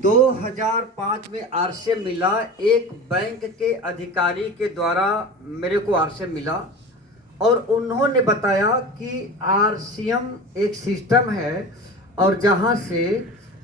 2005 में आरसीएम मिला। एक बैंक के अधिकारी के द्वारा मेरे को आरसीएम मिला और उन्होंने बताया कि आरसीएम एक सिस्टम है और जहां से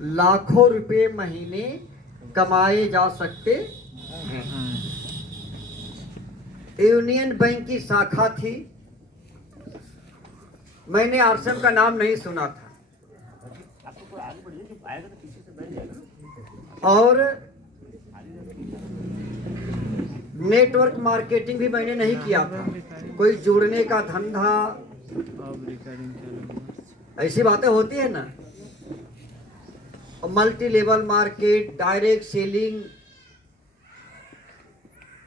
लाखों रुपए महीने कमाए जा सकते हैं। यूनियन बैंक की शाखा थी। मैंने आरसीएम का नाम नहीं सुना था और नेटवर्क मार्केटिंग भी मैंने नहीं किया था। कोई जुड़ने का धंधा, ऐसी बातें होती है ना, multi level market, direct selling,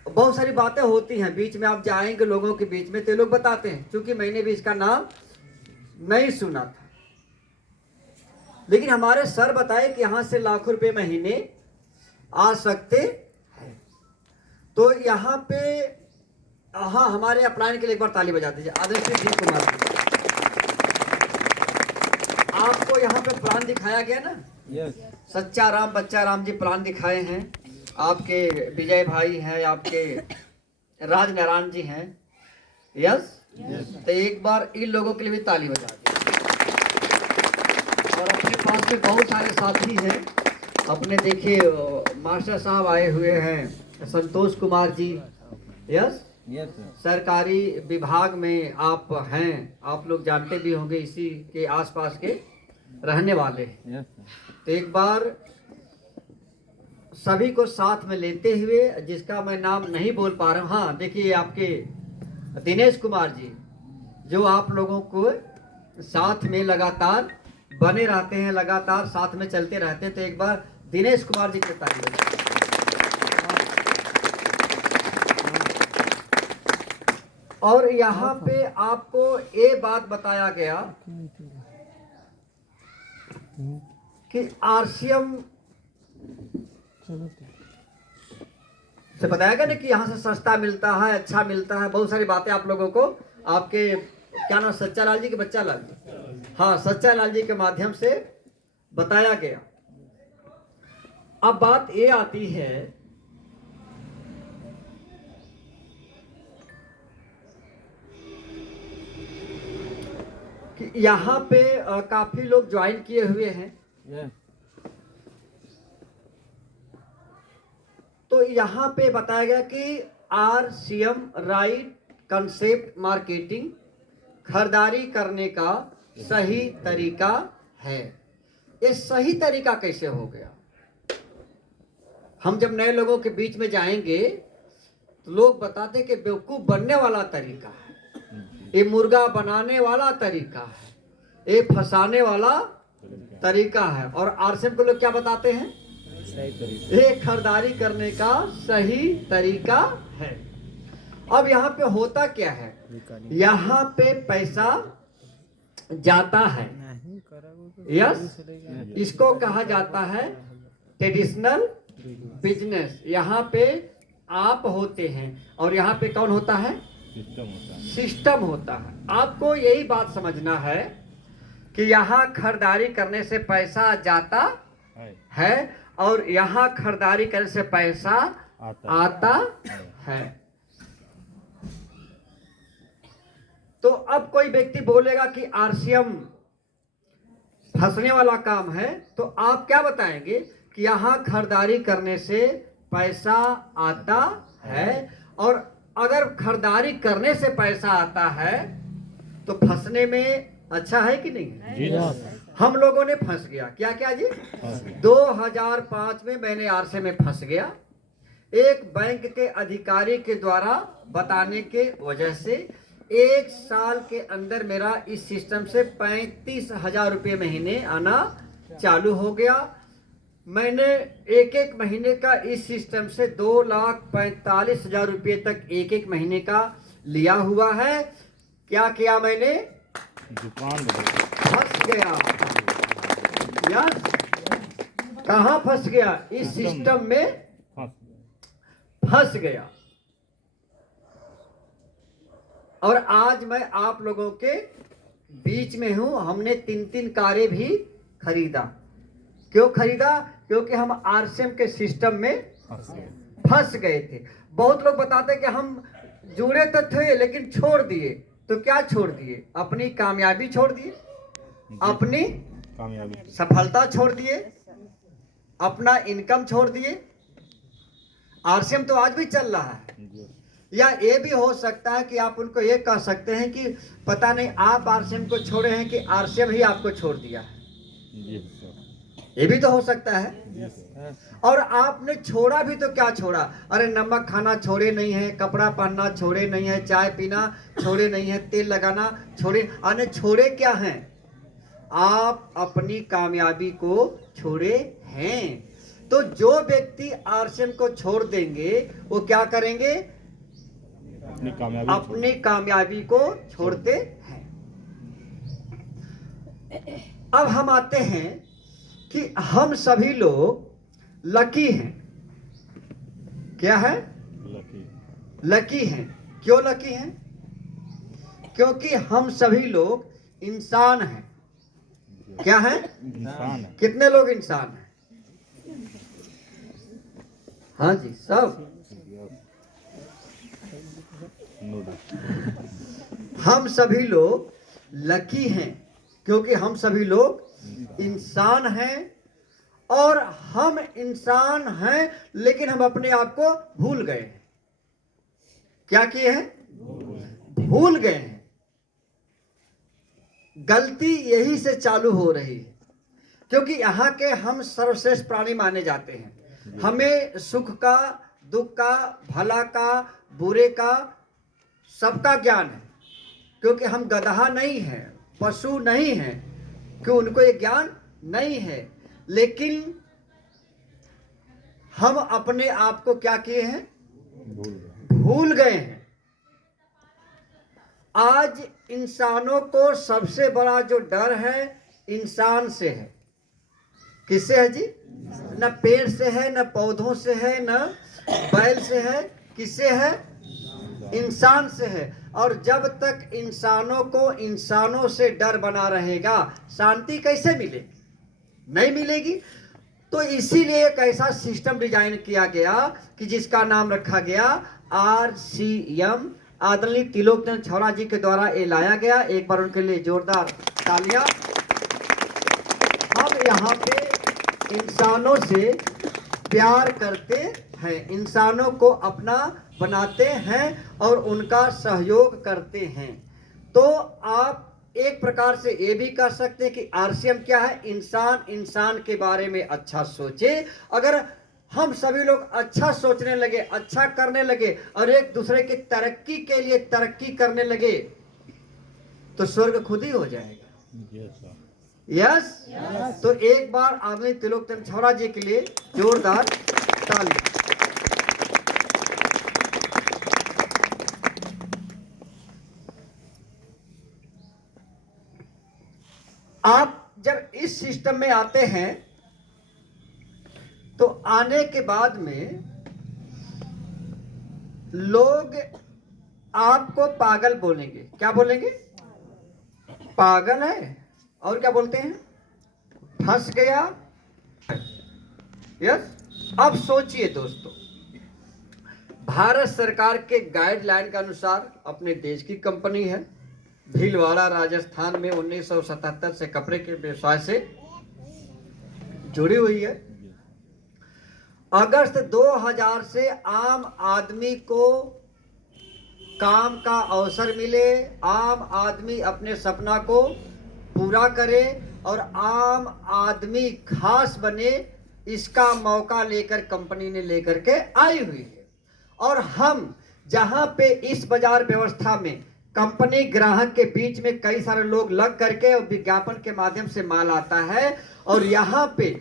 बहुत सारी बातें होती हैं। बीच में आप जाएंगे लोगों के बीच में तो लोग बताते हैं, क्योंकि मैंने भी इसका नाम नहीं सुना था। लेकिन हमारे सर बताए कि यहां से लाखों रुपए महीने आ सकते हैं। तो यहाँ पे हाँ, हमारे अपलाइन के लिए एक बार ताली बजा दीजिए। आदरणीय जी कुमार जी, आपको यहाँ पे प्लान दिखाया गया ना? यस। सच्चा राम बच्चा राम जी प्लान दिखाए हैं। आपके विजय भाई हैं, आपके राज नारायण जी हैं। यस। तो एक बार इन लोगों के लिए भी ताली बजा दीजिए। और अपने पास में बहुत सारे साथी हैं। अपने देखिए मास्टर साहब आए हुए हैं, संतोष कुमार जी। यस। सरकारी विभाग में आप हैं, आप लोग जानते भी होंगे, इसी के आसपास के रहने वाले हैं। तो एक बार सभी को साथ में लेते हुए, जिसका मैं नाम नहीं बोल पा रहा हूँ, हाँ देखिए आपके दिनेश कुमार जी, जो आप लोगों को साथ में लगातार बने रहते हैं, लगातार साथ में चलते रहते हैं। तो एक बार दिनेश कुमार जी के तारीफ। और यहाँ पे आपको ये बात बताया गया कि आरसीएम से बताया गया ना कि यहाँ से सस्ता मिलता है, अच्छा मिलता है, बहुत सारी बातें आप लोगों को आपके क्या नाम, सच्चा लाल जी के बच्चा लाल जी, हाँ सच्चा लाल जी के माध्यम से बताया गया। अब बात ये आती है कि यहाँ पे काफी लोग ज्वाइन किए हुए हैं। तो यहाँ पे बताया गया कि आरसीएम राइट कंसेप्ट मार्केटिंग खरीदारी करने का सही तरीका है। ये सही तरीका कैसे हो गया? हम जब नए लोगों के बीच में जाएंगे तो लोग बताते कि बेवकूफ बनने वाला तरीका है, ये मुर्गा बनाने वाला तरीका है, ये फंसाने वाला तरीका है। और आरसीएम को लोग क्या बताते हैं? ये खरीदारी करने का सही तरीका है। अब यहाँ पे होता क्या है? यहाँ पे पैसा जाता है। यस, इसको कहा जाता है ट्रेडिशनल बिजनेस। यहाँ पे आप होते हैं और यहाँ पे कौन होता है? सिस्टम होता है। आपको यही बात समझना है कि यहाँ खरीदारी करने से पैसा जाता है और यहाँ खरीदारी करने से पैसा आता है। तो अब कोई व्यक्ति बोलेगा कि आरसीएम फंसने वाला काम है, तो आप क्या बताएंगे कि यहाँ खरीदारी करने से पैसा आता है। और अगर खरीदारी करने से पैसा आता है तो फंसने में अच्छा है कि नहीं? हम लोगों ने फंस गया। क्या क्या जी? 2005 में मैंने आरसीएम में फंस गया। एक बैंक के अधिकारी के द्वारा बताने के वजह से 1 साल के अंदर मेरा इस सिस्टम से 35,000 रुपये महीने आना चालू हो गया। मैंने एक महीने का इस सिस्टम से 2,45,000 रुपये तक एक महीने का लिया हुआ है। क्या किया मैंने? दुकान फंस गया। यस, कहाँ फंस गया? इस सिस्टम में फंस गया। और आज मैं आप लोगों के बीच में हूं। हमने 3 कारें भी खरीदा। क्यों खरीदा? क्योंकि हम आरसीएम के सिस्टम में फंस गए थे। बहुत लोग बताते हैं कि हम जुड़े तो थे लेकिन छोड़ दिए। तो क्या छोड़ दिए? अपनी कामयाबी छोड़ दिए, अपनी सफलता छोड़ दिए, अपना इनकम छोड़ दिए। आरसीएम तो आज भी चल रहा है। या ये भी हो सकता है कि आप उनको ये कह सकते हैं कि पता नहीं आप आरसीएम को छोड़े हैं कि आरसीएम ही आपको छोड़ दिया है। ये भी तो हो सकता है। और आपने छोड़ा भी तो क्या छोड़ा? अरे नमक खाना छोड़े नहीं है, कपड़ा पहनना छोड़े नहीं है, चाय पीना छोड़े नहीं है, तेल लगाना छोड़े। अरे छोड़े क्या हैं? आप अपनी कामयाबी को छोड़े हैं। तो जो व्यक्ति आरसीएम को छोड़ देंगे वो क्या करेंगे? अपनी कामयाबी को छोड़ते हैं। अब हम आते हैं कि हम सभी लोग लकी हैं। क्या है? लकी हैं। क्यों लकी हैं? क्योंकि हम सभी लोग इंसान हैं। क्या है? इंसान है। कितने लोग इंसान हैं? हाँ जी, सब। हम सभी लोग लकी हैं क्योंकि हम सभी लोग इंसान हैं। और हम इंसान हैं लेकिन हम अपने आप को भूल गए हैं। क्या किए हैं? भूल गए हैं। गलती यही से चालू हो रही है क्योंकि यहाँ के हम सर्वश्रेष्ठ प्राणी माने जाते हैं। हमें सुख का, दुख का, भला का, बुरे का, सबका ज्ञान है। क्योंकि हम गधा नहीं हैं, पशु नहीं हैं, क्यों उनको ये ज्ञान नहीं है। लेकिन हम अपने आप को क्या किए हैं? भूल गए हैं। आज इंसानों को सबसे बड़ा जो डर है इंसान से है। किससे है जी? न पेड़ से है, न पौधों से है, न बैल से है। किससे है? इंसान से है। और जब तक इंसानों को इंसानों से डर बना रहेगा, शांति कैसे मिलेगी? नहीं मिलेगी। तो इसीलिए एक ऐसा सिस्टम डिजाइन किया गया कि जिसका नाम रखा गया आरसीएम। आदरणीय त्रिलोकचंद छौरा जी के द्वारा ये लाया गया। एक बार उनके लिए जोरदार तालियां। हम यहाँ पे इंसानों से प्यार करते हैं, इंसानों को अपना बनाते हैं और उनका सहयोग करते हैं। तो आप एक प्रकार से ये भी कर सकते हैं कि आरसीएम क्या है? इंसान इंसान के बारे में अच्छा सोचे। अगर हम सभी लोग अच्छा सोचने लगे, अच्छा करने लगे और एक दूसरे की तरक्की के लिए तरक्की करने लगे तो स्वर्ग खुद ही हो जाएगा। यस। तो एक बार आदरणीय त्रिलोकचंद छौरा जी के लिए जोरदार ताली। आप जब इस सिस्टम में आते हैं तो आने के बाद में लोग आपको पागल बोलेंगे। क्या बोलेंगे? पागल है। और क्या बोलते हैं? फंस गया। यस। अब सोचिए दोस्तों, भारत सरकार के गाइडलाइन के अनुसार अपने देश की कंपनी है, भीलवाड़ा राजस्थान में 1977 से कपड़े के व्यवसाय से जुड़ी हुई है। अगस्त 2000 से आम आदमी को काम का अवसर मिले, आम आदमी अपने सपना को पूरा करे और आम आदमी खास बने, इसका मौका लेकर कंपनी ने लेकर के आई हुई है। और हम जहां पे इस बाजार व्यवस्था में कंपनी ग्राहक के बीच में कई सारे लोग लग करके और विज्ञापन के माध्यम से माल आता है और यहाँ पे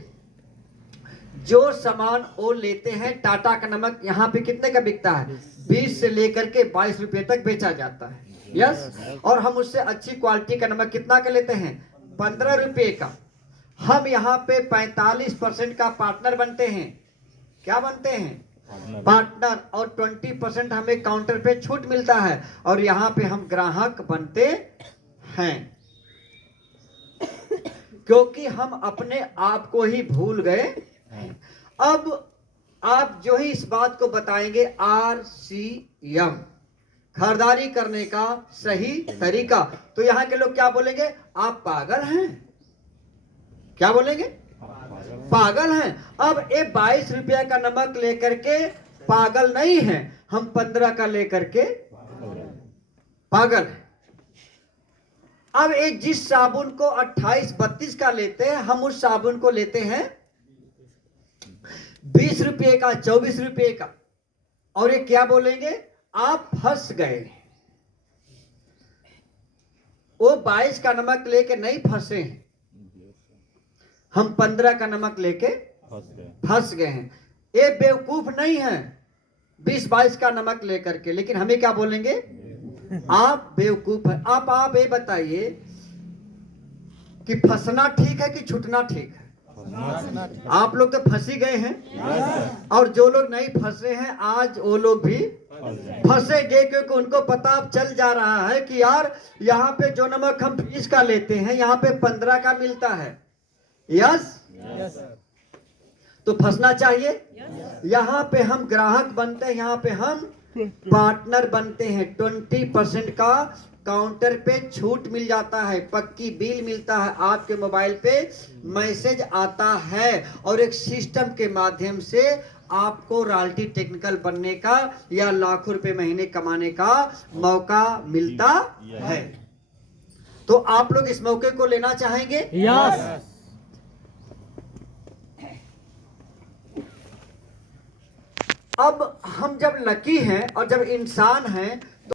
जो सामान वो लेते हैं, टाटा का नमक यहाँ पे कितने का बिकता है? 20 से लेकर के 22 रुपए तक बेचा जाता है। यस। और हम उससे अच्छी क्वालिटी का नमक कितना का लेते हैं? 15 रुपए का। हम यहाँ पे 45% का पार्टनर बनते हैं। क्या बनते हैं? पार्टनर। और 20% हमें काउंटर पे छूट मिलता है और यहाँ पे हम ग्राहक बनते हैं। क्योंकि हम अपने आप को ही भूल गए हैं। अब आप जो ही इस बात को बताएंगे RCM, खरीदारी करने का सही तरीका, तो यहां के लोग क्या बोलेंगे? आप पागल हैं। क्या बोलेंगे? पागल हैं। अब ये 22 रुपया का नमक लेकर के पागल नहीं है, हम 15 का लेकर के पागल है। अब ये जिस साबुन को 28-32 का लेते हैं, हम उस साबुन को लेते हैं 20 रुपये का, 24 रुपये का, और ये क्या बोलेंगे? आप फंस गए। वो 22 का नमक लेके नहीं फंसे हैं, हम 15 का नमक लेके फंस गए हैं। ये बेवकूफ नहीं है 20-22 का नमक लेकर के, लेकिन हमें क्या बोलेंगे? आप बेवकूफ है। आप ये बताइए कि फंसना ठीक है कि छूटना ठीक है? आप लोग तो फंसी गए हैं, और जो लोग नहीं फंसे हैं आज वो लोग भी फंसेंगे, क्योंकि उनको पता अब चल जा रहा है कि यार यहाँ पे जो नमक हम 20 का लेते हैं यहाँ पे 15 का मिलता है। यस, तो फंसना चाहिए। यहाँ पे हम ग्राहक बनते हैं, यहाँ पे हम पार्टनर बनते हैं। 20% का काउंटर पे छूट मिल जाता है, पक्की बिल मिलता है, आपके मोबाइल पे मैसेज आता है, और एक सिस्टम के माध्यम से आपको रॉयल्टी टेक्निकल बनने का या लाखों रुपए महीने कमाने का मौका मिलता है। तो आप लोग इस मौके को लेना चाहेंगे? यस। अब हम जब लकी हैं और जब इंसान हैं